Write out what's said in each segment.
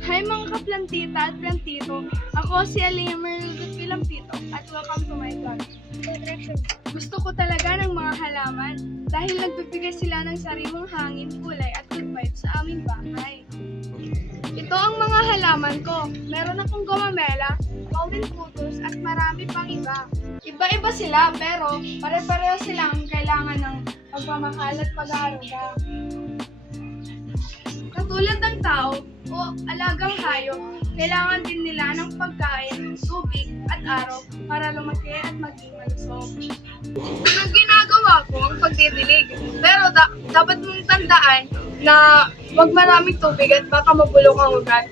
Hi mga kaplantita at plantito, ako si Alina Merludot Pilampito at welcome to my vlog. Gusto ko talaga ng mga halaman dahil nagbibigay sila ng sariwang hangin, kulay at good vibes sa aming bahay. Ito ang mga halaman ko. Meron akong gomamela, golden photos at marami pang iba. Iba-iba sila pero pare-pareho silang kailangan ng pagmamahal at pag-aaruga. Katulad ng tao o alagang hayop, kailangan din nila ng pagkain, tubig at araw para lumaki at maging malusog. Ang ginagawa ko ang pagdidilig, pero dapat mong tandaan na huwag maraming tubig at baka mabulok ang ugat.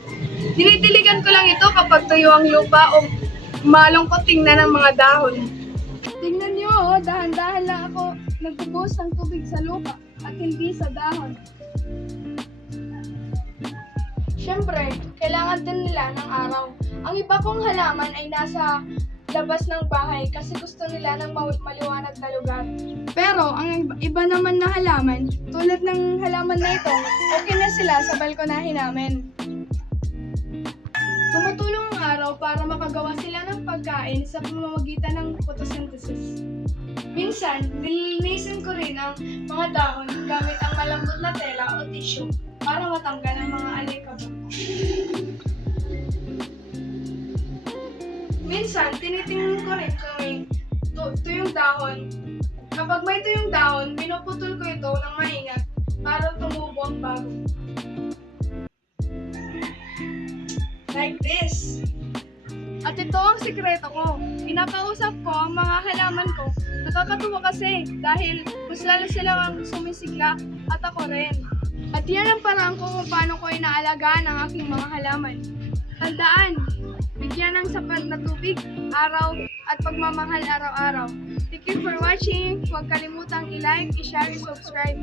Dinidiligan ko lang ito kapag tuyo ang lupa o malungkot tingnan ng mga dahon. Tingnan niyo, dahan-dahan lang ako nagbubuhos ng tubig sa lupa at hindi sa dahon. Siyempre, kailangan din nila ng araw. Ang iba kong halaman ay nasa labas ng bahay kasi gusto nila ng maliwanag na lugar. Pero ang iba naman na halaman, tulad ng halaman na ito, okay na sila sa balkonahe namin. Tumutulong ang araw para makagawa sila ng pagkain sa pamamagitan ng photosynthesis. Minsan, nililinisin ko rin ang mga dahon gamit ang malambot na tela o tissue para matanggal ang mga alikabok. Minsan, tinitingnan ko rin kung may tuyong dahon. Kapag may tuyong dahon, pinuputol ko ito ng maingat para tumubo ang bago. Like this. At ito ang sikreto ko. Pinakausap ko ang mga halaman ko. Nakakatuwa kasi dahil mas lalo silang sumisigla at ako rin. At yan ang paraan ko kung paano ko inaalagaan ang aking mga halaman. Tandaan, bigyan ng sapat na tubig, araw, at pagmamahal araw-araw. Thank you for watching. Huwag kalimutang i-like, i-share, i-subscribe.